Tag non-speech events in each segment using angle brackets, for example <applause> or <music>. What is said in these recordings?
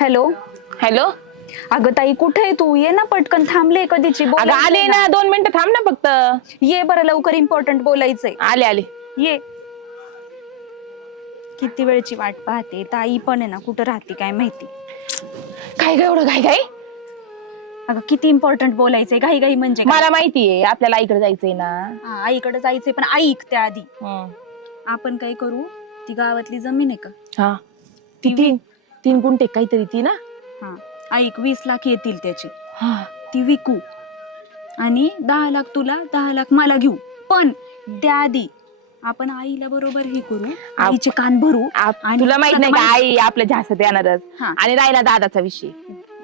Hello. Hello. अगं ताई कुठे आहे तू? ये ना पटकन थांबले कधीची? अगं बोलायचंय आले ना दोन मिनिटं थांब ना फक्त. ये बरं लवकर इम्पॉर्टंट बोलायचंय. आले आले. ये. किती वेळची वाट पाहते? ताई पण आहे ना कुठं राहते काय माहिती? काय काय एवढं काय काय अगं किती इम्पॉर्टंट बोलायचंय? घाई घाई म्हणजे काय? मला माहितीये आपल्याला इकडे जायचंय ना. हा, आईकडे जायचंय पण ऐक त्या आधी. आपण काय करू? ती गावातली जमीन आहे का? हा. ती तीन गुंठे काहीतरी ती ना? हा. ऐक वीस लाख येतील त्याची. हा. ती विकू. आणि दहा लाख तुला दहा लाख मला घेऊ. पण त्याआधी आपण आईला बरोबर हे करू. आईचे कान भरू. आप- आणि तुला माहीत नाही का आई आपल्या जास्त देणारच. हा. आणि राहिला दादाचा विषय.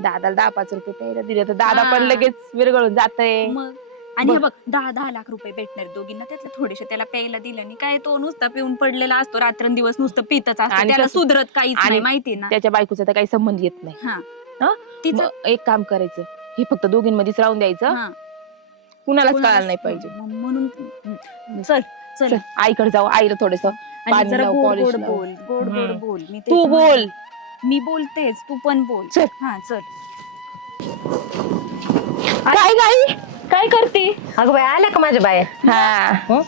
दादाला दहा पाच रुपये प्यायला दिले तर दादा पण. लगेच विरगळून जातय. मग? आणि हे बघ. दहा दहा लाख रुपये भेटणार दोघींना. त्यातले थोडेसे त्याला प्यायला दिले आणि काय तो नुसता पिऊन पडलेला असतो रात्रंदिवस नुसतं पितच असतो. आणि त्याला कसं- सुधरत काहीच आणि नाही माहितीये ना. त्याच्या बायकोचा तर काही संबंध येत नाही. हा. हा? तिचं मग एक काम करायचं. हे फक्त दोघींमध्येच राहून द्यायचं. हा. कुणालाच कळायला नाही पाहिजे. मग म्हणून चल चल. चल, आईकडे जाऊ. आईला थोडस आणि पाणी जरा लाव, गोड polish गोड लाव. बोल. गोड गोड हम्म. बोल. मी तू तेच बोल. म्हणते. मी बोलतेच. तू पण बोल. चल. हा चल. काय काय? काय करते? अगं बाई आल्या का माझ्या बाया? हा. हं?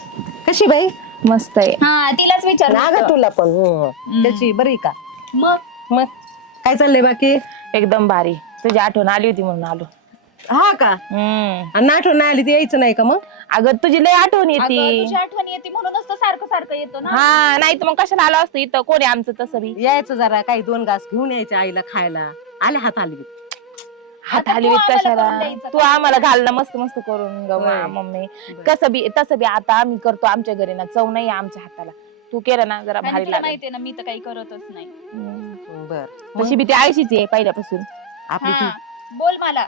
कशी बाई? मस्त आहे. हा तिलाच विचार ना ग तुला पण हं. कशी बरी का? मग? मग? काय चाललंय बाकी? एकदम भारी. तुझी आठवण आली होती म्हणून आलो. हा का? हम्म. आणि आठवण नाही आली ती यायचं नाही का मग? अगं तुझी लय आठवण अगं, येते तुझी आठवण येते म्हणूनच तर सारखं सारखं येतो ना. हा नाही तर मग कशाला आलो असतो इथं? कोणी आमचं तसं बी? यायचं जरा काही दोन घास घेऊन यायचे आईला खायला. आले हात आली हात आता तू हलवीत आम्हाला कशाला? द्यायचं तू का? आम्हाला घालणं मस्त मस्त करून ग होय. मम्मी. कसं बी तसं बी आता आम्ही करतो आमच्या घरी ना चव नाही आमच्या हाताला. तू केलं ना जरा आणि भारी तुला लागेल. माहितीये ना मी तर काही करतच नाही. हम्म. बर. तशी बी ती आळशीच आहे पहिल्यापासून. आपली हा, ती. बोल मला.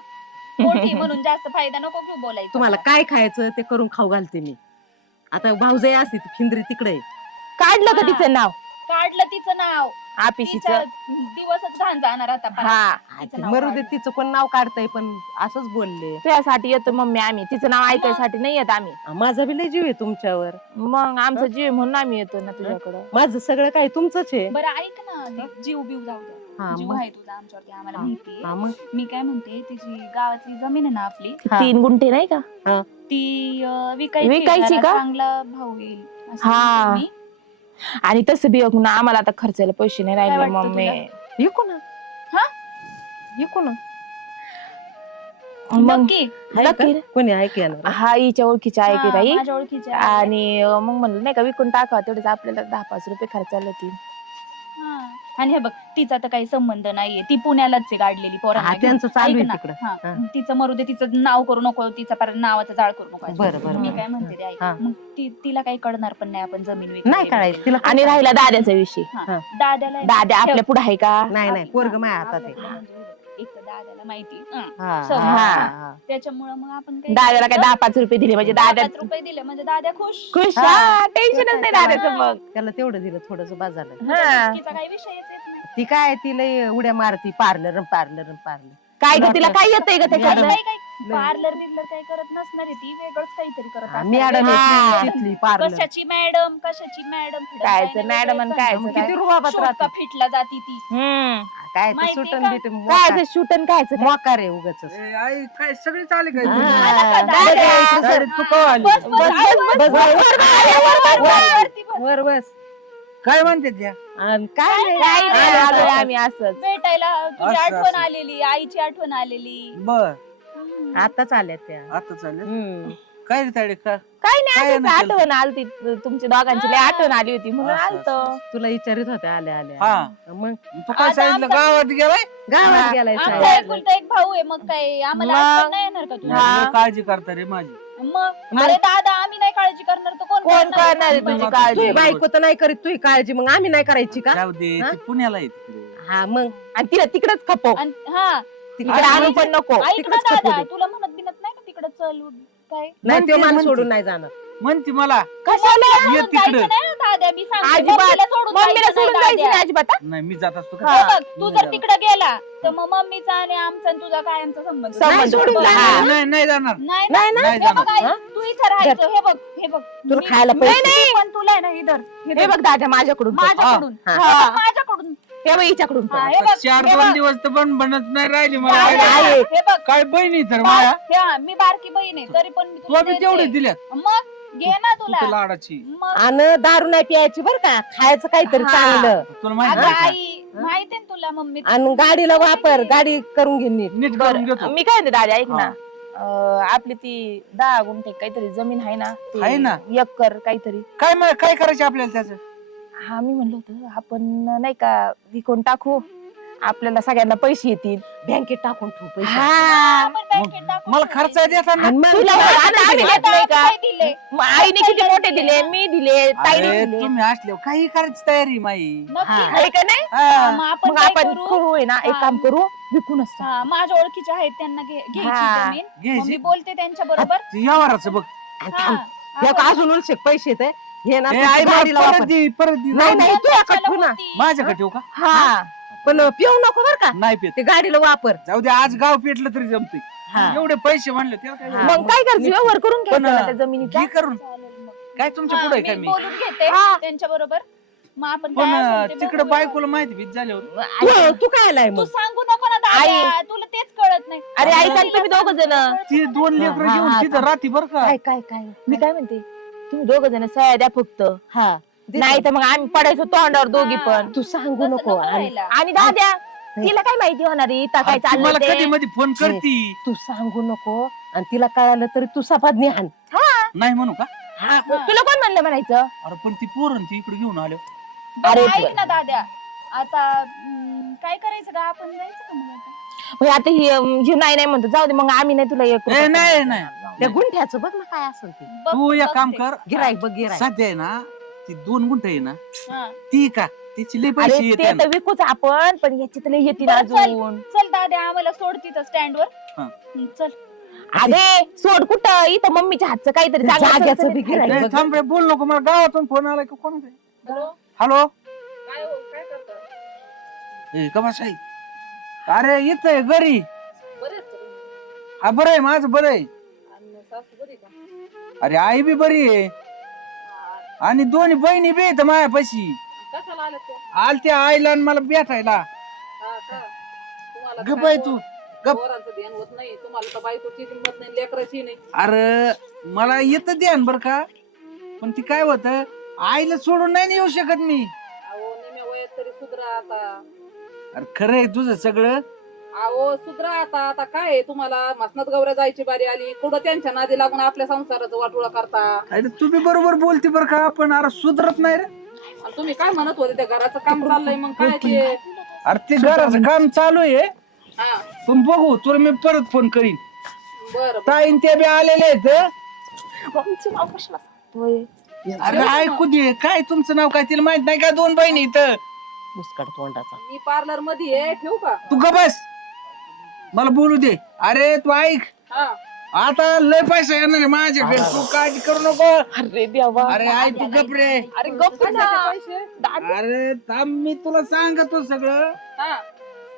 मोठी <laughs> म्हणून जास्त फायदा नको घेऊ बोलायचं तुम्हाला काय खायचं ते करून खाऊ घालते मी. आता भाऊजाई असते ती खिंद्री तिकडे. आहे. काढलं का हा. तिचं नाव? काढलं तिचं नाव. आपिशीच. तिचं दिवसच घाण जाणार आता परत. हा. तिचं नाव मरू दे काढलं. तिचं कोण नाव काढतंय पण असंच बोलले. तुझ्यासाठी येतो मम्मी आम्ही. तिचं नाव ऐकायसाठी नाही येत आम्ही. माझा बी लय जीव आहे तुमच्यावर. मग आमचं जीव आहे म्हणून आम्ही येतो ना तुझ्याकडं. माझं सगळं काय तुमचंच आहे? बरं ऐक ना जीव बिव जाऊ हा, जीव मग? आहे तुझा आमच्यावरती आम्हाला हा. माहिती हा मग? मी काय म्हणते तिची गावातली जमीन आहे ना आपली हा. तीन गुंठे नाही का? ती अं, विकायची विकायची जरा का? चांगला भाव येईल असं हा. म्हणते मी. आणि तसं बी ना आम्हाला आता खर्चायला पैसे नाही राहिले वाटतं मम्मी येको ना हा? येको ना मग नक्की आहे का? नक्की रे. कोणी हा हिच्या ओळखीच्या आहे की हा, ताई माझ्या ओळखीचे आहे. आणि अं, मग म्हणलं नाही का विकून टाका तेवढेच आपल्याला दहा पाच रुपये खर्चायला होतील हा. आणि हे बघ तिचा तर काही संबंध नाहीये ती पुण्यालाच आहे गाडलेली हा. त्यांचं चालू आहे. तिकडं. हा. हा. तिचं मरू दे तिचं नाव करू नको तिचा पर नावाचा जाळ करू नको. बरं बरं मी बरं. काय म्हणते ते ऐक. हा. मग ती तिला काही कळणार पण नाही आपण जमीन नाही. कळायचं तिला आणि राहिला दाद्याचा विषय हा. हा. दाद्याला दाद्या आपल्या पुढे आहे का नाही नाही पोरग माया हातात आहे आपल्याकडे म्हणजे दाद्याला माहिती हं. हा. हा, हा. हा. त्याच्यामुळं मग आपण काही दाद्याला काय? दहा पाच रुपये दिले म्हणजे दहा दाद्या पाच रुपये दिले म्हणजे दाद्या खुश खुश हा. टेन्शनच नाही दाद्याचं मग त्याला तेवढं दिलं थोडस बाजारला हा. तिचा काही विषयच येत नाही ती काय ती लय उड्या मारती पार्लर पार्लर पार्लर काय ग तिला काय येतंय ग काही काही पार्लर बिर्लर काही करत नसणार आहे ती वेगळंच काहीतरी करत असणार. मी अडवली हा. तिथली पार्लर कशाची मॅडम कशाची मॅडम कायचं मॅडम आणि कायचं किती काय रुबाबात का राहते फिटला जाती ती हम्म काय ते माहिती सुटन बी काय शूटन कायचं काय? मोका रे उगाच. आई काय सगळे चाले काय तू बस वर, बस. काय म्हणते त्या? काय नाही, आम्ही असंच. भेटायला तुझी असं, आठवण आलेली आईची आठवण आलेली. बर. आताच आल्या त्या. आता चालेल काय रे ताडे का काही नाही काय असंच नाही केलं. आठवण आलती तुमच्या दोघांची लय हा. आठवण आली होती म्हणून असं, आलतो असं, तुला विचारित होत्या आल्या आल्या हा मग तू काय आता सांगितलं आमचा- गावात गेलाय गावात. गेलाय आमचा साहेब. एकुलता एक भाऊ आहे मग काय आम्हाला मग? आठवण नाही येणार का तुला हा. लय काळजी करता रे माझी मग मग? अरे दादा आम्ही नाही काळजी करणार तर कोण कोण करणार आहे? तुझी काळजी बायको तर नाही करीत तुझी काळजी मग आम्ही नाही करायची का जाऊ दे हा? ती पुण्याला तिकडे हा मग आणि तिला तिकडच खपव आणि- हा तिकडे आणि- आणू पण नको ऐक ना तिकडंच खपू दादा दे. तुला चल काय नाही म्हणते, म्हणते. सोडून नाही जाणार म्हणते मला कशाला ये तिकडं. नाही दादा मी सांगते अजिबात. मम्मीला सोडून मम्मीला जायचं सोडून नाही जायची दाद्या. नाही अजिबात हा? नाही मी जात असतो हा. हे बघ तू जर जाणार. तिकडे गेला तर मग मम्मीचा आणि आमचा आणि तुझा कायमचा संबंध संबंध नाही सोडून तुटला. जाणार. हा. नाही नाही जाणार नाही ना नाही ना नाही हे बघ जाणार आई, हा? तू इथं राहायचं हे बघ हे बघ तुला मी- खायला नाही, पैसे नाही, पण तुला आहे ना इधर हे बघ दादा माझ्याकडून. माझ्याकडून हा. हे माझ्याकडून हे बघ हिच्याकडून हा. हे बघ, चार हे दोन बघ. दिवस तर पण बनत नाही राहिली मला दाद्या, आयडिया. हे बघ काय बहिणी तर माया हे, मी बारकी बहीण आहे तरी पण मी तुला आम्ही तेवढे. दिल्यात मग घे ना तू तुला लाडाची मग आणि दारू नाही प्यायची बर का खायचं काहीतरी हा. चांगलं तुला माहिती आहे का? आई माहिती ना तुला मम्मी आणि गाडीला वापर गाडी करून घे नीट नीट करून घेतो मी काय म्हणते दादा ऐक हा. ना अं, आपली ती दहा गुंठे काहीतरी जमीन आहे ना ते आहे ना. एकर काहीतरी काय काय करायचं आपल्याला त्याचं हा मी म्हणलो होतो आपण नाही का विकून टाकू आपल्याला सगळ्यांना पैसे येतील बँकेत टाकून ठेवू पैसे हा. आपण बँकेत टाकून मला. खर्च देतात ना आणि मग तुला तुला आता आता आम्ही दिले. घेत नाही का काय दिले मग आईने किती मोठे दिले मी दिले ताईने अरे दिले तुम्ही असल्यावर काही करायची तयारी माई नक्की हा. आहे का नाही हा. मग आपण मग काय आपण करू करू आहे ना एक. काम करू विकूनच टाकू. हा, माझ्या ओळखीचे आहेत त्यांना घे- घ्यायची हा. जमीन मग घ्यायची मी बोलते त्यांच्या बरोबर यावराचं बघ आणि थांब. का अजून उलशे पैसे ते हे ना आई गाडीला परत वापर दे परत दे नाही नाही तू एका ठेवू ना माझ्याकडे ठेवू का? हा पण पिऊ नको बर का. नाही पेत. ते गाडीला वापर. जाऊ दे आज गाव पेटलं तरी जमते हा. एवढे पैसे म्हणले काय हा. मग काय करायचं? व्यवहार करून पण, घ्यायचा ना त्या जमिनीचा. घे करून. काय तुमच्यापुढे काय मी? मी बोलून घेते हा. त्यांच्या बरोबर मग आपण पण काय असेल ते तिकडे बघू. बायकोला माहिती बीत झाल्यावर. तू तू काय आलाय तू मग? सांगू नको ना दादा. तुला तेच कळत नाही. अरे ऐका ना तुम्ही दोघ जण. ती दोन लेकर हा, घेऊन तिथं राहते बर का. काय काय काय? मी काय म्हणते? तुम्ही दोघ जण सह्या द्या फक्त हा नाही तर मग आम्ही पडायचो तोंडावर दोघी. पण. तू सांगू तसं नको नको आणि व्हायला. आणि दाद्या तिला काय माहिती होणार आहे? इथं काय ती चाललंय मला ते? कधी मध्ये फोन करती? तू सांगू नको. आणि तिला कळालं तरी तू सपाद निहान नाही म्हणू का? हा. तुला कोण म्हणलं म्हणायचं? अरे पण ती पोरण ती इकडे घेऊन आलो. अरे, ऐक ना दाद्या. आता हम्म, काय करायचं का आपण जायचं का मग आता? मग आता ही ही नाही नाही म्हणतो जाऊ दे मग आम्ही नाही तुला एक ए, रुपया नाही. त्या गुंठ्याचं बघ ना काय असेल ते. बघ- तू एक काम. कर. गिराईक बघ गिराईक सध्या आहे ना ती दोन गुंठ आहे ना हा. ती का तिची अरे ते येते तर विकूच आपण पण याच्यात लय येतील बरं, चल. अजून. चल दाद्या आम्हाला सोड तिथं स्टँडवर हा. हम्म, चल. अरे सोड कुठं? इथं मम्मीच्या हातचं काहीतरी चांगलं जाग्याचं बी गिऱ्हाईक खायचं. बघ. थांब रे बोल नको मला गावातून फोन आला की कोण हॅलो? ए कमा साई अरे येत आहे घरी. हा बरं आहे माझं बरं आहे. अरे आई बी बरी आहे. आणि दोन्ही बहिणी बी आहेत मायापाशी आलत्या आईला आणि मला भेटायला. गप आहे तू गप. अरे मला येत ध्यान बर का? पण ती काय होत आईला सोडून नाही येऊ शकत मी. अरे खरं आहे तुझं सगळं. अहो सुधरा आता आता काय आहे तुम्हाला? मसनात गौऱ्या जायची बारी आली. कुठं त्यांच्या नादी लागून आपल्या संसाराचं वाटोळा करता? अरे तू बी बरोबर बोलते बर का पण अरे सुधरत नाही रे. आणि तुम्ही काय म्हणत होते त्या घराचं काम चाललंय मग काय ते? अरे ते घराचं काम चालू आहे. हा. पण बघू तुला मी परत फोन करीन. बर ताईन ते बी आलेले आहेत आमचं नाव कशाला सांगतोय? अरे ऐकू दे. काय तुमचं नाव काय तिला माहीत नाही का? दोन बहिणी इथं मुस्काट तोंडाचा. मी पार्लरमध्ये आहे ठेवू का? तू ग बस. मला बोलू दे. अरे तू ऐक. हा. आता लय पैसा येणार आहे माझ्याकडे. तू काळजी करू नको. अरे देवा. अरे आई तू गप रे. अरे गप्प ना. पैसे दादा, अरे थांब मी तुला सांगतो सगळं. हा.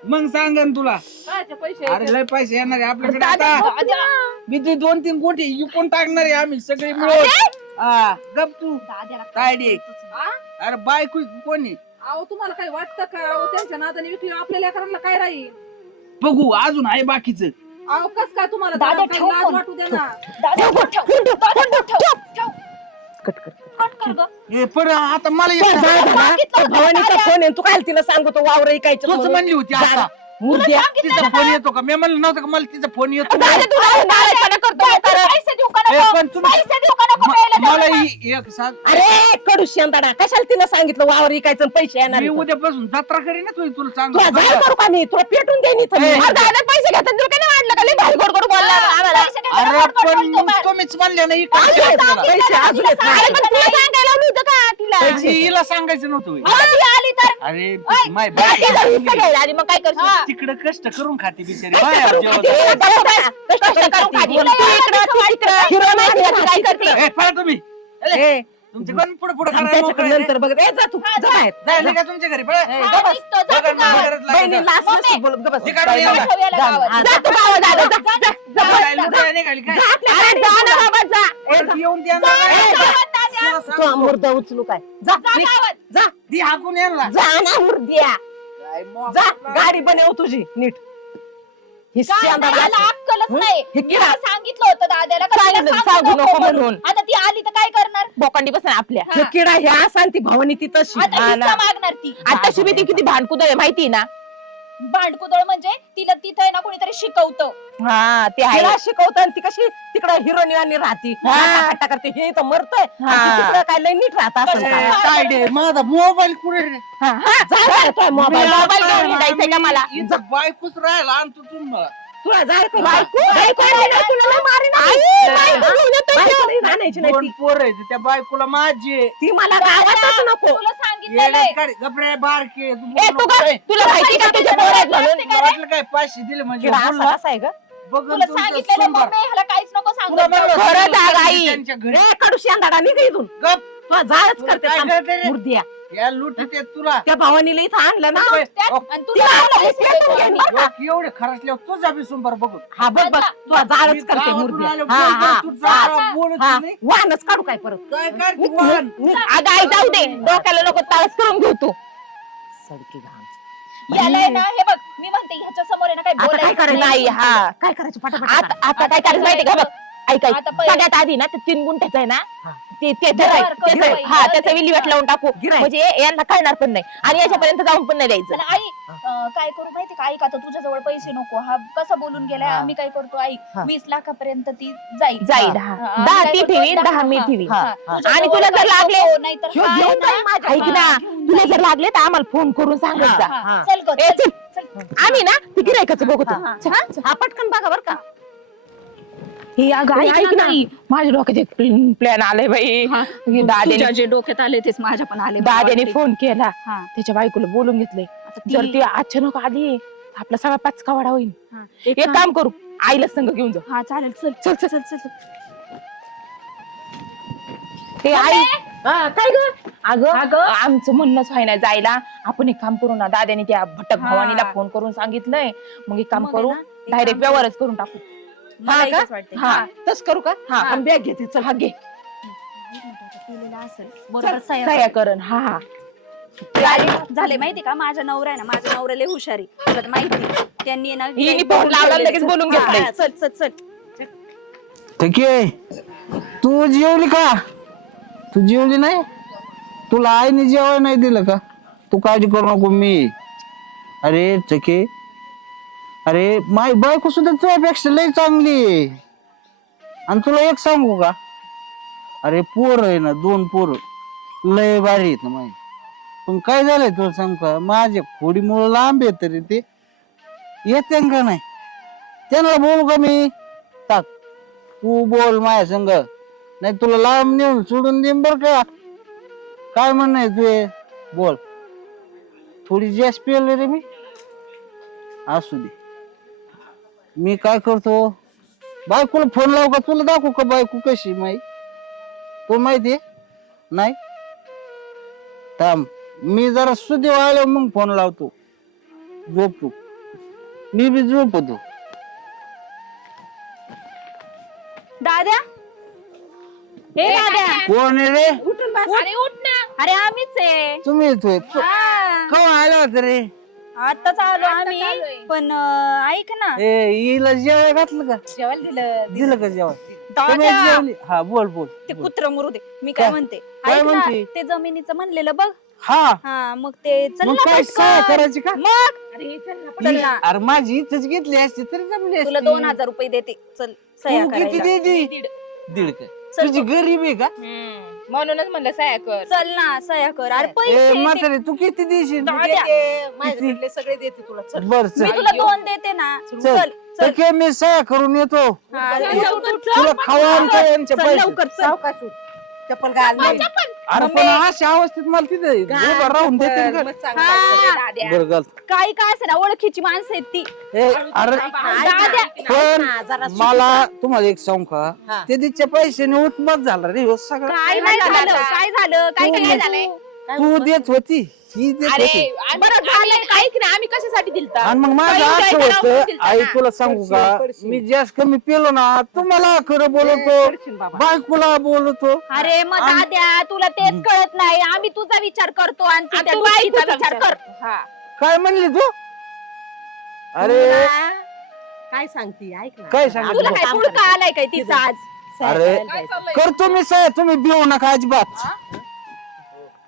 मग सांगन तुला. पैसे? अरे लय पैसे येणार आहे आपल्याकडे आता. दादा. मी ते दोन तीन कोटी विकून टाकणार आहे आम्ही सगळे मिळून. हा गप तू. दाद्याला तायडी. हा? अरे बायको कोणी? अहो तुम्हाला काही वाटतं का अहो त्यांच्या नादाने विकली आपल्या लेकरांना काय राहील बघू अजून आहे बाकीचं अहो कस काय तुम्हाला दादा, जरा काही ठेव लाज फोन. वाटू द्या ना फोन ठेव. फोन ठेव. ठेव. कट कर कट कर गं. हे पण आता मला तो एक जा सांग. झाला, तो भवानीचा फोन आहे तू काय तिला सांगतो वावर ऐकायचं तूच. म्हणली होती आता मुर्द्या तिचा फोन येतो का मी म्हणलं नव्हतं का मला तिचा फोन येतो दादा, नालायकपणा करतो दाद्या, म्हातारा. पैसे देऊ का ए, नको? पण तुम्ही- पैसे देऊ का नको म- प्यायला मला तेवढं? ही एक सांग अरे कडू शेंदाडा कशाला तिनं सांगितलं वावर ऐकायचं आणि पैसे येणार मी इथं? उद्यापासून जत्रा करीन तुझी तुला तुला करू का मी तुला पेटून देईन इथं मी. ए, अरे दादा, पैसे घेतात तुला काय नाही वाटलं का लय भारी गोड गोड बोलला हा, आम्हाला पैसे द्यायला अरे गडबड पण बोलतो मग बाळ. तुम्हीच म्हणले. पैसे अजून येत अरे नाही. पण तुला सांगायला लावलं होतं का तिला त्याची हिला सांगायचं नव्हतं होय. आता ती आली तर अरे ओय, माय ती जाऊन हिस्सा घ्यायला आली, मग काय करशील तिकडे कष्ट करून खाते बिचारी बाया जेवत. खाते. कष्ट करून खाती. बोल. तू इकडं, तू इकडं. हिरो नाही माझी दिला. काय करते ए, पळा तुम्ही ए, तुमचे कोण पुढे पुढे थांब त्याच्याकडे नंतर बघ ए, जा तू जा बाहेर. जायला का तुमच्या घरी पळा ए, हा, जा बस. निघतो, जा बघा तू गावात. घरात लागायचं. बहिणीला असं नसतं बोलत गं बस. हे काढून ये जा, जा, गावात. हा, जा तू गावात दादा, जा, जा, जा, जा, काय जा, लुटायला निघाली काय जा आपल्या अरे गाडीत जा जा. ना बाबा, जा. परत येऊन द्या ना. जा, ए, जा, जा. तुला तू सांगतो. मुर्दा उचलू काय जा जा. गावात. हाकून यायला जा ना मुर्द्या काय जा गाडी बनव तुझी नीट ही काय शेंदा नाही, याला घाल. अक्कलच हं? नाही हे मी किडा. सांगितलं होतं दाद्याला का तिला सांगितलं, सांगू नको म्हणून. आता ती आली तर काय करणार बोकांडी बसन आपल्या हे किडा ह्या आणि ती भावनी ती तशी आता हा हिस्सा ना. मागणार ती आता तशी बी ती किती भांडकुदळ आहे माहिती ना भांडकुदळ म्हणजे तिला तिथं आहे ना कोणीतरी शिकवतं हा ते आहे तिला शिकवत आणि ती कशी तिकडं हिरोनी आणि राहती हा. करते हे तर मरतय हा. तिकडं काय लय नीट राहत असं ए, काय रे, माझा मोबाईल कुठे रे? हा, हा. मोबाईल मोबाईल घेऊन हिंडायचंय का मला? इथं बायकोच राहिला आणि तू तुम्हाला तुला जायचं बायको? बायको बायको नाही, नाही, तुला लय मारीन आई, आम्ही. बायको? घेऊन येतोय बायको तो. नाही राहण्याची नाही दोन ती. पोर आहेत त्या बायकोला माझी ती मला गावातच नको तुला सांगितलेलं आहे. गपरे बारके ए तू का तुला माहिती का तुझ्या पोर आहेत म्हणून वाटलं काय पाचशे दिले म्हणजे बोलला. असा असा आहे ग बघन तुला तुमचं सांगितलेलं सोमवार. मम्मी ह्याला काहीच नको तुला सांगू म्हणलं खरं जाग आई. त्यांच्या घरी रे कडू शेंदाडा निघ इथून गप तुला जाळच तुला करते काय थांब. करते रे? मुर्द्या. या लुटीत तुला. त्या भावानीला इथं आणलं ना आणि तुला. लोक एवढे खरचल्यावर तुझा बी सोमवार बघू हा बघ बघ तुला जाळच करते मुर्द्या. हा हा तू हा. वाहनच काढू काय परत? काय करते वाहन? अगं आई जाऊ दे. डोक्याला नको ताळस करून घेऊ तू. सडकी घाण याला आहे ना हे बघ मी म्हणते ह्याच्या समोर आहे ना आता काय बोलायचं करायचं? नाही. हा. काय करायचं? पटापट आता आता काय करायचं माहिती का? बग ऐक ऐक. आता पहिले- सगळ्यात आधी ना ते तीन गुंठ्याचं आहे ना हा. ते बरं, हा त्याचा ते- विल्हेवाट लावून टाकू. गिऱ्हाईक. म्हणजे यांना कळणार पण नाही. आणि याच्यापर्यंत जाऊन पण नाही द्यायचं. आई अं, काय करू माहिती का? ऐक आता तुझ्याजवळ पैसे नको. हा कसं बोलून गेलाय? हा. आम्ही काय करतो ऐक हा. वीस लाखापर्यंत ती जाईल. जाईल हा, हा. आम्ही दहा काय ती करतो, ठेवीन दहा- मी हा, ठेवीन. हा, हा. हा. तुझ्या आणि तुला जर लागले- नको, नाहीतर ह्यो आहे घेऊन ना, जाईल माझ्या ऐक ना तुला जर लागले तर आम्हाला फोन करून सांगत जा हा, हा. चल ग ए, चल. चल. आम्ही ना ते गिरायकाचं बघतो हा, चल. हा पटकन बघा बर का. हे अगं ऐक ऐक ना. ना ताई. माझ्या डोक्यात एक प्लॅन आलाय बाई. हा. हे दाद्याने जे डोक्यात आले तेच माझ्या पण आले मला दाद्याने वाटते. फोन केला. हा. त्याच्या बायकोला बोलून घेतलंय. आता जर ती- ती अचानक आली तर आपला सगळा पाचका वाडा होईल हा, एक एक काम- करू आईला संग घेऊन जाऊ हा चालेल चल चल, चल. चल चल ते आई हा, काय ग? अगं अगं. आमचं म्हणणंच व्हाय जायला. आपण एक काम करू ना दाद्याने त्या भटक हा. भवानीला फोन करून सांगितलंय. मग एक काम मग आहे करू ना, एक डायरेक्ट व्यवहारच करून टाकू. मला हा का? एकच वाटते हा. हा. तस करू का? हा. आणि बॅग घेते चल हा घे. असेल. बरोबर सह्या सह्या. करण हा हा. झाले झाले माहिती का? माझा नवरा आहे ना माझा नवरा लय हुशारी. तुला तर माहिती त्यांनी ना हिने फोन लावला लगेच बोलून हा, घेतलंय. हा, चल चल चल. तके तू जेवली का? तू जेवली नाही? तुला आईने जेवाय नाही दिलं का? तू काळजी करू नको मी. अरे चके अरे माय बायको सुद्धा तुझ्यापेक्षा लय चांगली आहे. आणि तुला एक सांगू का? अरे पोर आहे ना दोन पोर. लय भारी आहेत ना पण काय झालंय तुला सांग का? माझ्या खोडीमुळे लांब येत रे ते. येते का नाही? त्यांना बोलू का मी? टाक. तू बोल माझ्या संग. नाही तुला लांब नेऊन सोडून देईन बर का? काय म्हणणं आहे तुझे? बोल. थोडी जास्त पेल रे मी. असू दे. मी काय करतो? बायकोला फोन लावू का? तुला दाखवू का बायको कशी माई? तो माहितीये नाही? थांब. मी जरा सुदेव आलो मग फोन लावतो. झोपतो. मी बी झोपतो. दाद्या? हे दाद्या. कोण आहे रे? अरे उठ ना. अरे आम्हीच आहे. तुम्ही येतोय हा. कवा आला होता रे? आताच आलो आम्ही. पण अं, ऐक ना. ए हिला जेवाय घातलं का? जेवायला दिलं. दिलं का जेवण तुम्ही दाद्या जेवली? हा बोल बोल ते बोल. कुत्र मरू दे. मी काय? काय? म्हणते? काय ऐक ना म्हणते? ते जमिनीचं म्हणलेलं बघ. हा. हा मग ते चल मग ना काय पटकन. सहाय्या करायची का? मग! चल ना अरे माझी इथंच घेतली असती तरी जमली तुला असती. दोन हजार रुपये देते. चल सह्या तू किती करायला. देती? दीड काय? चल तुझी गरीब आहे का? म्हणूनच म्हणलं सह्या कर. चल ना सह्या कर. अरे ए पैसे ते- म्हातारे तू किती देशील. माझ्याकडले सगळे देते तुला. चल. बर मी चल तुला दोन देते ना. चल. चल तर मी सह्या करून येतो. हा, चल, तू- लवकर चल. तुला खावा आणतो यांचे चल पैसे. सावकाश उठ. चप्पल घाल नाही. अरे पण अशा अवस्थेत मला तिथे उभं राहून देते चप्पल, का मग सांग हा. दाद्या. बरं घाल. काही काय असेल ना ओळखीची माणसं आहेत ती. ए, अरे दाद्या पण हा, जरा सुट. मला तुम्हाला एक सांगू का. ते दिच्या पैशाने उत्मत झाला रे सगळं. काय नाही झालं काय झालं? काय काय तू- झालंय? काय तू म्हणतो? देत होती. देत अरे होती. बरं झालं ऐक ना आम्ही कशासाठी दिलता? आणि मग माझं काही असं द्यायला होतं लावून दिलता आई ना. तुला सांगू का? पडशील. मी जास्त कमी पेलो ना तुम्हाला खरं बाबा. बायकोला बोलवतो अरे मग दाद्या तुला तेच कळत नाही. आम्ही तुझा विचार करतो आणि तू आणि त्या तू गोष्टीचा बायकोचा विचार कर. हा. काय म्हणली तू? अरे तुला काय सांगती? ऐक ना. काय सांगते? तुला आलाय काय तिचा आज? अरे काय चाललंय? करतो मी साहेब तुम्ही भिवू नका अजिबात?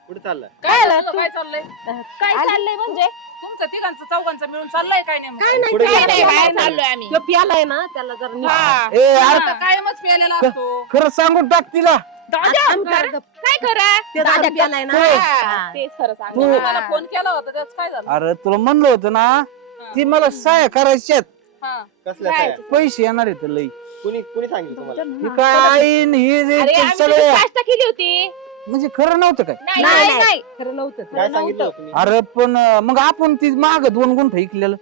कुठे चाललाय? काय आलं? काय चाललंय? काय चाललंय म्हणजे? तुमचं तिघांचं चौघांचं मिळून चाललंय काय नेमकं? काय नाही पुढे काय. नाही, बाहेर चाललोय? आम्ही. तो प्यालाय ना त्याला जर नीट- हा. ए यार. आता कायमच प्यायलेला असतो. खरं सांगून टाक तिला. दादा, काय ते प्यालाय ना. हा, तेच खरं सांग तू- मला फोन केला होता त्याच काय झालं? अरे तुला म्हणलं होतं ना ती मला सहाय्य हा. कसल्या काय? पैसे येणार आहेत लई. कुणी कुणी सांगितलं तुम्हाला ही काय आईन ही जे अरे ते आम्ही सगळे तुझी केली होती? म्हणजे खरं नव्हतं काय नाही नाही, नाही, नाही खरं नव्हतं ते. काय सांगितलं होतं तुम्ही अरे पण अं, मग आपण ती माग दोन गुंठ ऐकलेलं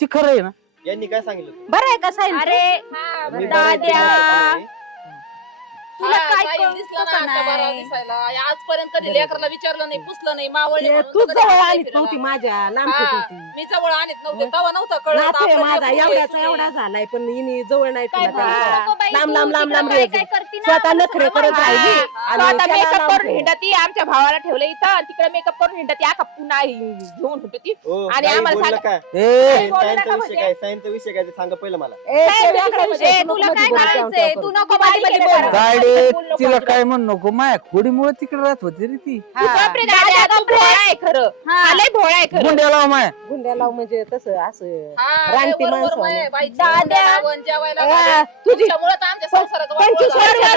ती खरं आहे ना यांनी काय सांगितलं होतं? बरं आहे का साईन अरे हा, मी बरं. दाद्या. तुला काय कळतं का नाही? दिसायला आजपर्यंत कधी लेकराला विचारलं नाही पुसलं नाही मावळी म्हणून तू तर कधी जवळ आलीच. नव्हती माझ्या लांब हा, होती मी जवळ आणत नव्हते तेव्हा नव्हतं कळत नातू आहे आपलं माझा लेकरू आहे, एवढ्याचा सुने. एवढा झालाय पण हिने जवळ नाही काय तुला बोलू त्याला. नको बाई, लांब, तू लांब, लांब, तिकडं लांब काय स्वतः नखरे करत राहिली. आणि स्वतः त्याला मेकअप करून. हिंडती आमच्या भावाला ठेवलं इथं तिकडे मेकअप करून हिंडती. आका पुन्हा घेऊन हिंडती ओ, आणि काही आम्हाला बोललं सांगा- काय ए बोलू सायन्सचा नका विषय म्हणजे. काय? सायन्सचा विषय काय? ते सांगा पहिलं मला. ए, काय ते वेगळा विषय विषय, ए, तू तुला नको मध्ये करायचंय तू बोलू. बोलू. तिला. काय म्हणू नको? माया खोडीमुळे तिकडे राहत होती रे ती. तू बापरे दादा तू भोळा आहे खरं. हा. आलंय भोळा आहे खरं. गुंड्या लाव माया. गुंड्या लाव म्हणजे तसं असं. हा, रानटी माणसं जेवायला घालून. तुझी तुमच्यामुळं तर आमच्या संसाराचं वाटोळं पंचवीस झालं. वर्ष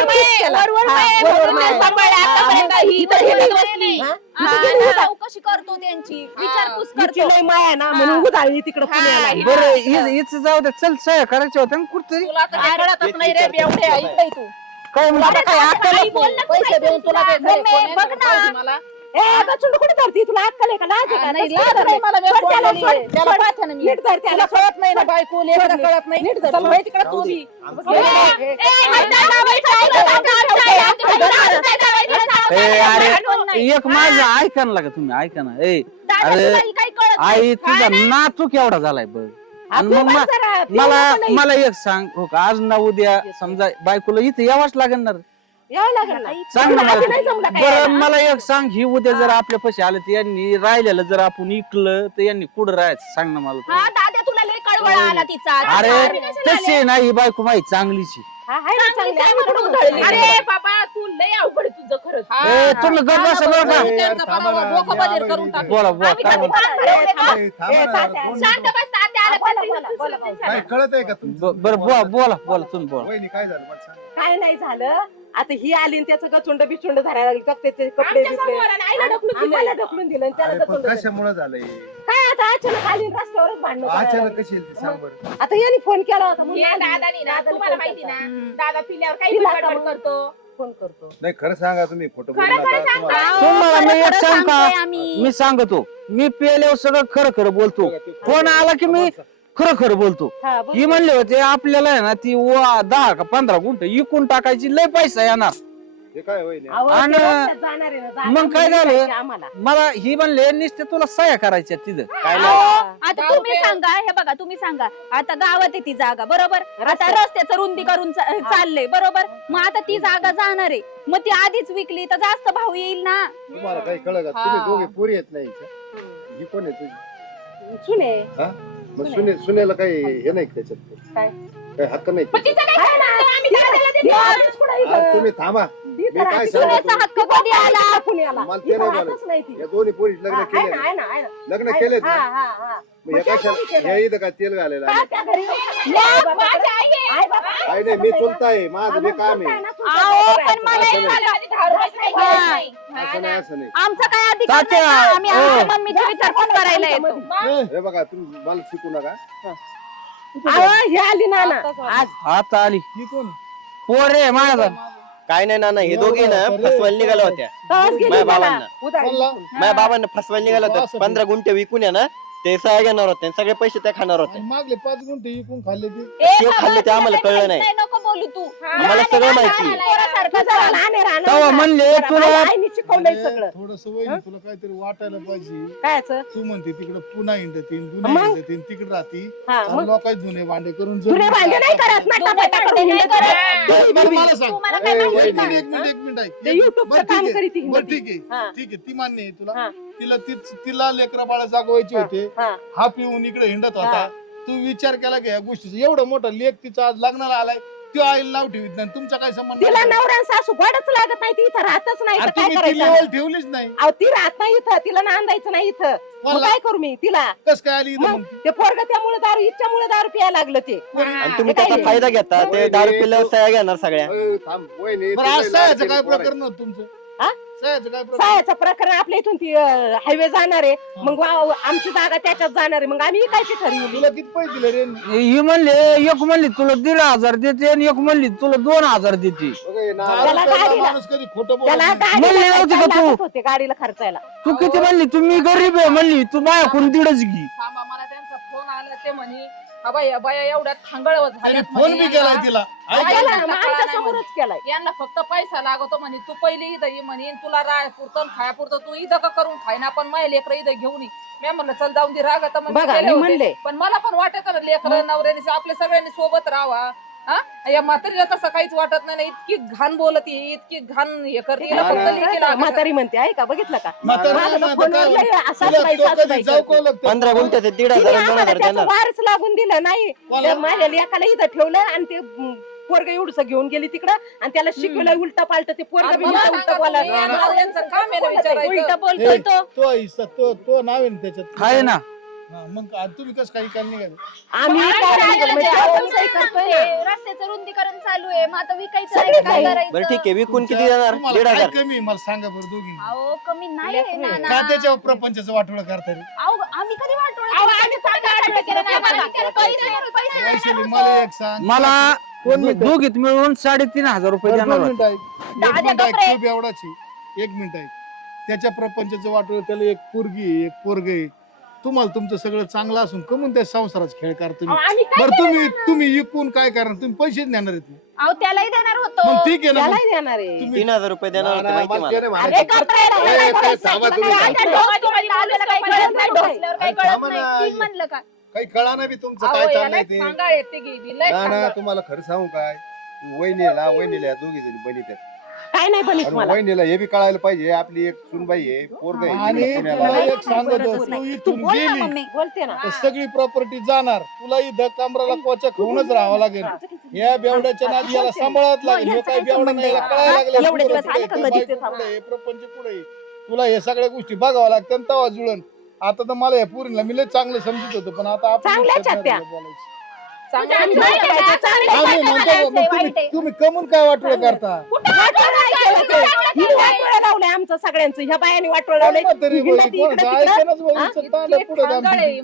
चौकशी करतो त्यांची विचारपूस हिची करतो. लय माया ना म्हणून उधाळली तिकडे पुण्याला. बरं हिच हिच जाऊ दे चल सह्या करायच्या होत्या ना कुठतरी तुला तर काही कळतच तेच नाही रे करतो ऐकलंय तू. काय म्हणतो काय पैसे काय देऊन तुला काय बघ ना. पाहिजे मला ए गचुंड कुठे धरती तुला अक्कल आहे का लाज आहे का नाही, कसली लाज धरती? नाही मला, मी सोड त्याला, सोडलेली आहे. सोड, त्याला सोड. पाहते ना मी. नीट धर त्याला तुला कळत नाही ना बायको लेकरं कळत नाही नीट धर. चल बाई तिकडे तू जाऊ दे. बी. आमचं- ए, ए, ए, हातात लावायचं, तुला सांगतो, आमच्या आई, आमच्या घरी हातात लावायचं, ए अरे भांडण नाही. एक माझं ऐका ना लागा तुम्ही ऐका ना ए दादा, अरे, तुला ही काही कळत नाही. आई तुझा नातू केवढा झालाय बघ आणि मग मा- मला लई. मला एक सांग हो का आज ना उद्या समजा बायकोला इथे यावंच लागणार यावं लागेल ना. सांग ना तुला आधी मला नाही जमलं काय बरं यायला? मला एक सांग ही उद्या जर आपल्या पैसे आले तर यांनी राहिलेलं जर आपण इकलं तर यांनी कुठं राहायचं सांग ना मला हा तू. दादा तुला लय कळवळा आला तिचा अरे? तशी नाही ही बायको माहिती चांगलीची हा, आहे ना चांगली, चांगली आम्ही म्हणून कुठं उधळली. उधळली? अरे बाबा तू लय अवघड आहे तुझं खरंच हा, ए हा. तुम्ही गप बसा बरं का त्यांचं करून. बोला बोला आम्ही काय कधी म्हणता? भांडण लावले का? ए, थांबा ए, ना, तात्या, कोण- शांत बस तात्या आला बोला, बोला, दुसरं बोला, काही बोला. काय सांगा. कळत आहे का तुमचं ब- बरं बोला बोला बोला तुम्ही बोला वहिनी काय झालं मला सांग काय नाही झालं आता ही आली आणि त्याचं गचुंड बिचुंड धरायला लागली फक्त त्याचे कपडे आमच्या बिपडे. समोर आणि आईला ढकलून दिलं. आम्हाला ढकलून दिलं आणि त्याला अरे पण गचुंड धरलं. कशामुळे झालंय काय आता अचानक आली आणि रस्त्यावरच भांडण अचानक कशी येईल ती सांग बरं आता यांनी फोन केला होता म्हणून हे आली. दादानी ना दादानी तुम्हाला फोन माहिती. ना. दादा पिल्यावर काही तिला पण का गडबड मग? करतो फोन करतो नाही खरं सांगा तुम्ही खरं- खरं सांगा. तुम्हाला- मी एक सांग का? मी सांगतो मी पेल्यावर सगळं खरं खरं बोलतो फोन आला की मी खरं खरं बोलतो. हा. ही म्हणले होते आपल्याला आहे ना ती वा- दहा का पंधरा गुंठ इकून टाकायची लय पैसा येणार. हे काय वहिनी अहो, आणि- ते रस्त्यात जाणार आहे ना, मग काय झालं? आम्हाला. मला ही म्हणले नुसते तुला सह्या करायच्या तिथं. काय अहो, नाही. आता गाव तुम्ही काय? सांगा हे बघा तुम्ही सांगा. आता गावात आहे ती जागा बरोबर? आता रस्त्याचं रुंदी करून चा- चाललंय बरोबर? मग आता ती जागा जाणार आहे. मग ती आधीच विकली तर जास्त भाव येईल ना? तुम्हाला काही कळलं का? हा. तुम्ही दोघे पोरी येत नाही? ही कोण आहे तुझी? सुने. मग सुने सुनेला काही हे नाही का त्याच्यात काय? काही हक्क नाही पण तिचं काय आम्ही दादाला देतो. आज तुम्ही थांबा. मी काय सुनेचा? हक्क कधी आला? मला ते नाही या दोन्ही पोरी हा, लग्न केले ना, आहे. ना, आहे ना. लग्न केलेत हा, ना. मग या कशा इथं काय तेल घालायला आले? आई आहे. आई बाबा काय नाही मी चुलता आहे माझं मी काम आहे. अहो पण मला असं एक नाही. सांगा आधी दहा रुपयाचं काही हा. गरज नाही. असं नाही. असं नाही. आमचा काय अधिकार तात्या, नाही का? आम्ही आमच्या. मम्मीची विचारपूस करायला येतो? मग हे बघा तुम्ही मला शिकू नका. अहो, ही आली ना ना. आज आता आली. ही कोण पोर रे माझा. काय नाही ना हे दोघे ना फसवायला निघाल्या होत्या. तवाच गेली माझ्या. बाबांना. उधारी. माझ्या बाबांना फसवायला निघाल्या होत्या. पंधरा गुंठे विकून या ना ते सहा घेणार होते सगळे पैसे त्या खाणार होते मागले पाच गुंठे इकून खाल्ले ते खाल्ले ते आम्हाला कळलं नाही. नको बोलू तू आम्हाला सगळं माहिती आहे. पोरासारखं तू जरा चाल. लहान आहे, राहणार तेव्हा ना. म्हणले जरा तुला माझ्या आईने शिकवलंय सगळं थोडस तुला काहीतरी वाटायला पाहिजे कायचं तू म्हणते तिकडे पुन्हा इंडतीन मग? दुनिया इंडतीन तिकडे राहती हा मग जुने भांडे करून जुने भांडे नाही करत भांडे करून नाही हिंडत करत. नाही. ए, बरं मला सांग तुम्हाला ए, काय माहिती वहिनी, का? एक मिनिट एक मिनिट ऐक. ते एक- युट्यूबचं बरं, ठीक आहे. करीत ही बरं हिंडती. ठीक आहे हा. ठीक आहे ती मान्य आहे तुला हा. तिला तीच तिला लेकरा बाळा जागवायचे होते. हा. हा पिऊन इकडे हिंडत होता. हा. तू विचार केला की या गोष्टीचा. एवढं मोठं लेख तिचा आज लग्नाला आलाय. तो आईला नाव ठेवीत नाही. तुमचा काय संबंध तिला? नवऱ्या सासू गोडच लागत नाही. ती इथं राहतच नाही. अरे काय तुम्ही ती करायचं? लेवल ठेवलीच नाही. अहो ती राहत नाही इथं. तिला नांदायचं नाही इथं. मग मला काय करू मी तिला? कस काय आली इथं मग मग? ते पोरग त्यामुळे दारू इच्छामुळे दारू प्यायला लागलं ते. आणि तुम्ही काय त्याचा नाही. फायदा घेता. ते दारू पिल्यावर सह्या घेणार सगळ्या. बरं आज सह्याचं काय प्रकरण होतं तुमचं? हा? सह्याचं काय प्रकरण? सायाचं प्रकरण आपल्या इथून ती हायवे जाणार आहे. मग वा- आमची जागा त्याच्यात जाणार आहे. मग आम्ही काय ठरवली तुला किती पैसे दिले रे? ही म्हणले एक म्हणली तुला दीड हजार देते आणि एक म्हणली तुला दोन हजार देते. त्याला गाडीला- माणूस कधी खोटं बोलत त्याला नाही. गाडीला म्हणले नव्हते का खर्चायला तू? लागत होते गाडीला खर्चायला. तू किती म्हणली तुम्ही गरीब आहे म्हणली तू माझ्याकडून दीडच घे. थांबा मला त्यांचा फोन आला ते म्हणे हा बाई बाया एवढ्या थांगळ त्याने झाल्यात फोन बी केलाय यांना. तिला. आई ऐक केला ना. ना, मग आमच्या समोरच केलाय. यांना फक्त पैसा लागतो म्हणे. तू पहिले इथं ये म्हणे. तुला राय पुरतं खायापुरतं तू इथं का करून खायना पण माझ्या लेकर इथं घेऊन ये. मी म्हणलं चल जाऊन दे. राग आता मग मी बघा गेले मी होते. म्हणले. पण मला पण वाटत ना लेकर नवऱ्याने आपल्या सगळ्यांनी सोबत राहावा. हा? या म्हातारीला तसं काहीच वाटत नाही ना, इतकी घाण बोलत आहे, इतकी घाण हे करते. हिला फक्त लेकीला आघात- म्हातारी म्हणते बघितलं का? म्हातारं माझं नाही ना म्हणतं फोनवर काय? लय असाच तुला बाई, तो सासूबाई कधी जाऊ करते. का लागतं? पंधरा गुंठ्याचे दीड तिने हजार दोन आम्हाला हजार त्याचं देणार. वारच लागून दिलं नाही? तर माझ्या लेकाला इथं ठेवलं आणि ते पोरग एवढस घेऊन गेली तिकडं आणि त्याला शिकवलं उलटा पालट ते पोरग आणि मला सांगा बोला तुम्ही, नवऱ्यांचं काम आहे ना विचारायचं. उलट बोलतोय तो. तो हिस्सा तो तो नाव आहे ना त्याच्यात. आहे ना. हा, मग आ- तुम्ही कसं काही काय निघाल आम्ही काय काय करायला म्हणजे ते? आपण आपण काही काय करतोय सांगते? ना. रस्त्याचं रुंदीकरण चालू आहे मग आता विकायचं आहे, काय बरं ठीक आहे विकून किती देणार तुम्हाला दीड काय हजार कमी आहे? मला सांगा बरं दोघी अहो कमी नाही आहे ना ना. का त्याच्या प्रपंचाचं वाटोळं करता रे अहो, आम्ही कधी वाटोळं अहो, केलं? आम्ही चांगल्यासाठी केलं नाही आम्हाला बघा. पैसे पैसे वैशाली मला एक सांग मला दोन मिनिटं. दोघीत मिळून साडेतीन हजार रुपये बरं, देणार दोन होते. मिनिटं ऐक. एक दादा मिनिट ऐक गप्रे. तू बी एवढाच आहे. एक मिनिट ऐक त्याच्या प्रपंचाचं वाटोळं त्याला एक पोरगी आहे, एक पोरग आहे तुम्हाला तुमचं सगळं चांगलं असून कमून त्या संसाराचा खेळ करता अहो, तुम्ही आम्ही काय बरं तुम्ही तुम्ही इकून काय करणार तुम्ही पैसेच नेणार आहेत ना. अहो त्यालाही देणार होतो मग ठीक आहे ना मग त्यालाही देणार आहे तुम्ही तीन हजार रुपये देणार होते माहिती मला अरे गप्रे राव, ए, काय ते करायचं? थांबा तुला तुम्ही. काय आता करायचं? डोसमध्ये बोलायला काही कळत नाही, डोसल्यावर काही अरे कळत थांबा नाही. ना. ठीक म्हणलं का काही कळा नाही बी तुमचं अहो, काय याला चाललंय ते सांगाळ ना. तुम्हाला खरं सांगू काय वहिनीला वहिनीला दोघी जणी बनीत आहेत काय नाही बनीत आणि मला. वहिनीला हे बी कळायला पाहिजे आपली एक सुनबाई आहे पोरग आणि तुला एक सांगतो तू तू इथून बोल ना गेली मम्मी बोलते ना. तर सगळी प्रॉपर्टी जाणार. तुला इथं कमराला कोचा खाऊनच राहावं लागेल. या बेवड्याच्या नादी याला सांभाळावं लागेल. हे काय बेवडा नाही याला कळायला लागलं एवढे दिवस आले का ते पुढे प्रपंच पुढे. तुला हे सगळ्या गोष्टी बघावं लागतात तेव्हा जुळण. आता तर मला या पुरीला मी लय चांगलं समजत होतो पण आता आपण चांगल्याच आहेत त्या. बोलायचं. आम्ही म्हणतो? मग तुम्ही. तुम्ही कमून काय करता वाटोळं नाही केलं ते. हिने वाटोळं लावलंय आमचं सगळ्यांचं ह्या बायाने वाटोळं लावलंय तरी ती इकडं कोणाचं तिकडं. ऐकेनच बघ, हा? तांडा पुढं हा. अरे.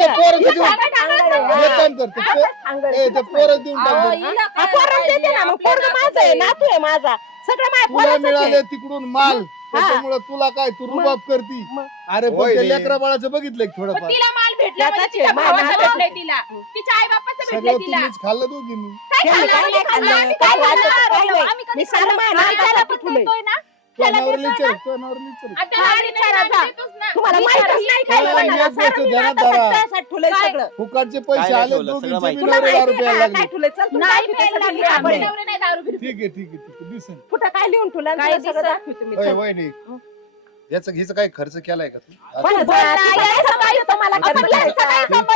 त्या देऊन. एक काम करतो ए, पोरं देऊन टाक हा, पाहिजे? देते ना मग आपल्या पोरग माझं आहे नातू आहे माझा सगळं माझ्या तुला पोराचंच आहे. मिळाले तिकडून माल त्याच्यामुळे तुला काय तू रुबाब करती? मग. अरे पण होय त्या रे. लेकरा बाळाचं बघितलं का पण थोडंफार तिला माल भेटला म्हणजे त्याचाच तिच्या आहे, भावाचं माझ्या भेटलंय तिला. तिच्या आई बापाचं सगळं भेटलंय तिला. तुम्हीच खाल्लं दोघींनी. त्यांनी काय नाही खाल्लं, काय वाटलं, काय नाही. आम्ही कधी मी सारं माझ्या खाल्लं? नाकात त्याला टाकून पण ठेवलंय. देतोय ना. तुझ्या त्याला विचार, विचार. हा, विचारा जा. ना. तुम्हाला विचारा. नाही काय काय कोणाला. एक गोष्ट सारं मी ध्यानात नाकात धरा. टाकण्यासाठी ठेवलंय काय? सगळं. फुकाटचे पैसे आले ठेवलं, सगळं दोघींचे माहिती. तुला बिलावर माहिती रुपयाला आहे ना, लागले काय ठेवलंय? चल, तुला नाही दाखवते प्यायला सगळं लागली. लिहून आपण ठेवलंय. नवरे नाही दारू बिरू ठीक आहे ठीक आहे ठीक आहे दिसन कुठं काय लिहून ठेवलं काय तुला सगळं दिसत? दाखवते मी. होय चल. वहिनी याचं हिचं काही खर्च केलाय का तू? बोल ना, आपण काय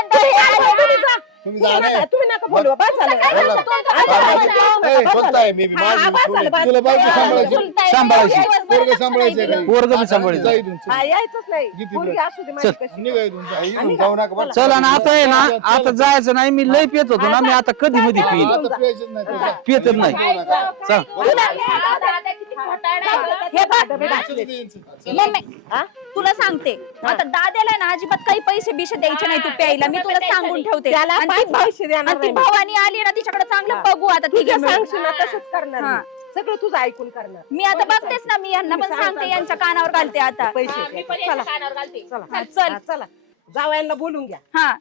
जा. तुम्ही तुम्ही जा रे. नका- तुम्ही नका बोलू बस झालं काय झालं? आता बाबा, बोलायचं जाऊ नका, ए, बस कोणता झालं. आहे मी बी हा, माझी बस झालं, बस तुला बायको झालं. सांभाळायची. चुलता आहे. सांभाळायची. दिवसभर पोरगं कसं सांभाळायचं नाही काय? दिलं? पोरगं बी सांभाळायचं. जा इथून, चल. हा, यायचंच नाही किती पोरगी वेळ? असू दे माझी कशी. निघा इथून, जा. इथून जाऊ नका बरं. चल आणि आता आहे ना आता जायचं नाही मी लय पित होतो ना मी आता कधी मध्ये पिईल आता प्यायचंच नाही चल. हे बघ. चल. मम्मी हा? तुला सांगते. आता दाद्याला ना अजिबात काही पैसे बिशे द्यायचे नाही तू प्यायला. मी तुला सांगून ठेवते. त्याला आणि ती पाच भा- पैसे देणार आणि ती नाही मी. भावानी आली ना तिच्याकडे चांगलं. बघू आता ठीक आहे सांगशील ना तसंच करणार हा. मी. सगळं तुझं ऐकून करणार. मी आता बघतेच ना मी यांना पण सांगते सांगा. यांच्या कानावर घालते आता. पैसे द्या. चला. चल. हा, चला. जावयांना बोलून घ्या. हा.